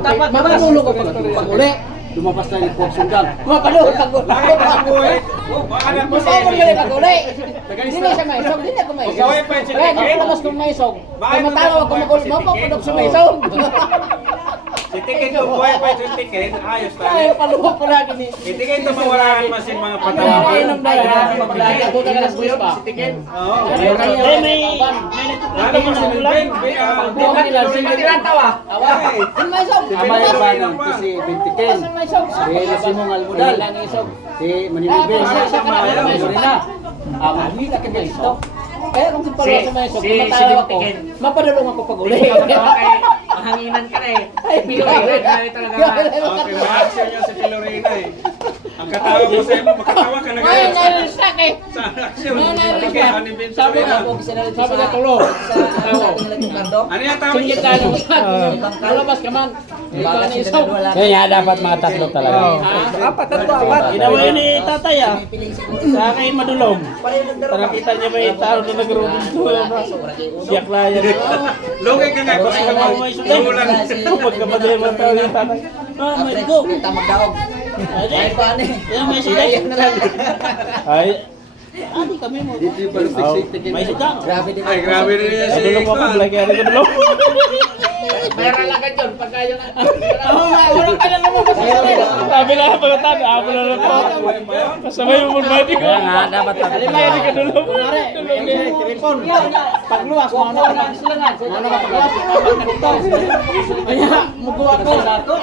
dapat Mamanulong ko pag uli. Lumabas na yung Port Sundan. Mapanulong pag uli. Baka na po Gusto ko pag uli. Hindi siya maisog, hindi ako maisog. Ikaw ay pa yung Kaya nakalabas kong maisog. Kaya matawag ako mag-uli. Mapapudok sa maisog. si Tikin kung buhay pa yung Tikin, ayos Kaya tayo. paluwag ko lagi ni. Si Tikin ito mawalaan masin mga Kaya patawa. inom na yan. Maglagi ako ka na buwis pa. Oo. May Lalo mo si Melvin. Buwan nila. Sige tinatawa. Awa. Yung maisog. Amay ba ng si Bintiken, Asan maisog? si Simong Almudal, si Manibibig, Marina. Hindi na kanya ito. Kaya kung paluwa sa maisog, si matawag ako. Bintiken. Mapadulong ako pag uli. Hanginan ka na eh. Ay, Pilorin na talaga. Okay, ma-action niya si Filorina eh. Ang katawa ko sa iyo, makatawa ka na Ngayon, ngayon. nairistak eh. Sa action. Ngayon, Tikin, nairistak. Anibin Sabi Filorina. na, sabi na tulo. Ano yung tawag Singgit tayo mo sa kalabas ka man. Ikaw na isaw. Kaya dapat mga tatlo talaga. Apat. Ginawa yun ni tatay ah. Sa akin madulong. Para kita niya may tao na nag-room doon. Siyak lang yan. Lugay ka nga kung ikaw Ako mo may sulit. ulan. Pagkamadali mo tao yung tatay. Ah, may go. Ay, yan may sulit. Ay, adi kami mo. Dito yung palupik si Tiken. May sulit. Ay, grabe rin yan si Madulong ako, Ikuan. like kaya rin madulong. Mayroon lang ka dyan. Pagka yun. Wala ka na naman Sabi lang ang pagkatabi, ako na lang po. Kasabay mo mong body ko. Kaya nga, dapat tatlo. Kaya rin ka dulong. Telepon. Pagluwas, ano ka lang sila nga. Ano ka pagluwas? Kaya, mugawa ko.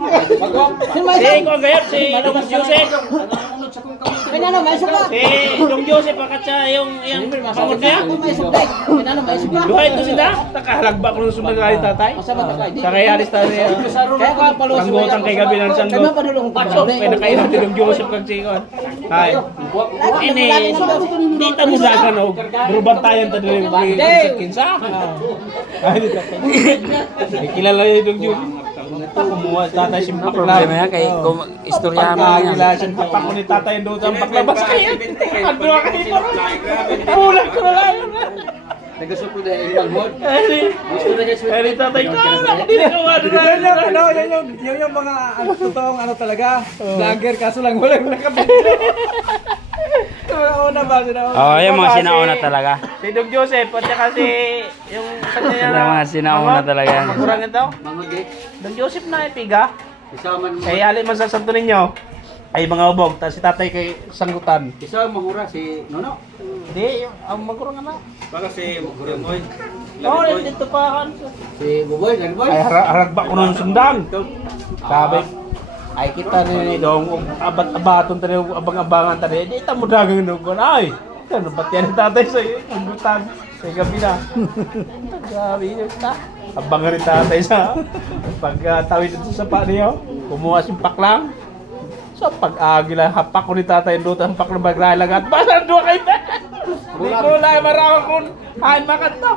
Si Kong Gayap, si Dong Joseph. Kaya ano, may suka. Si Dong Joseph, pakat siya yung pangod niya. Ako may suka. Kaya ano, may suka. Duhay ito sila. Nakahalagba ko nung sumagay tatay. Masama ka kay. Sa kaya alis tayo niya. Kaya ko paluwas. Tanggotang kay gabi ng Kaya sanggo. mapadulong ko. Kaya nakainom si Dong Joseph kag sikon. Ay. Ini, hindi tamudagan o. Rubantayan ta din yung kinsa. Ay, di ka. Kilala yung Dong Joseph. Kumuha tatay simpak lang. Problema yan kay istoryahan mo yan. Pagkagila simpak ko ni tatay doon sa paglabas kayo. Ano kayo pa? Grabe. Ulang ko na lang. Nagasupo na yung manghod. Ay, tatay ko. Hindi na gawa Yun yung mga totoong ano talaga, vlogger kaso lang walang nakabili. Una ba sila? Oo, yung mga sinauna talaga. Si Dog Joseph, at saka si yung kanya Yung mga sinauna talaga yan. Magkurang ito. Manghod eh. Dog Joseph na ipiga. Isama mo. Kaya alin man sa santo ninyo. Ay mga ubog, tapos si tatay kay sanggutan. Isa ang mangura si Nono. Hindi, ang magkurang na. Baka si Moy. Oo, dito pa kan. Si Buboy, Lagboy. Ay haragba ko ng sundang. Sabi, ay kita ni dong abat-abaton tani abang-abangan tani. Di ta mo dagang nugon ay. Ano ba't yan ang tatay sa iyo? Sanggutan. Sa gabi na. Grabe yun na. Abangan ni tatay sa pagtawid dito sa sapa niyo. Kumuha simpak lang. So pag-agi lang hapak ko ni tatay doon, hapak na maglalagat. Basta doon kayo na. Hindi ko lang marawang kung hain makanta.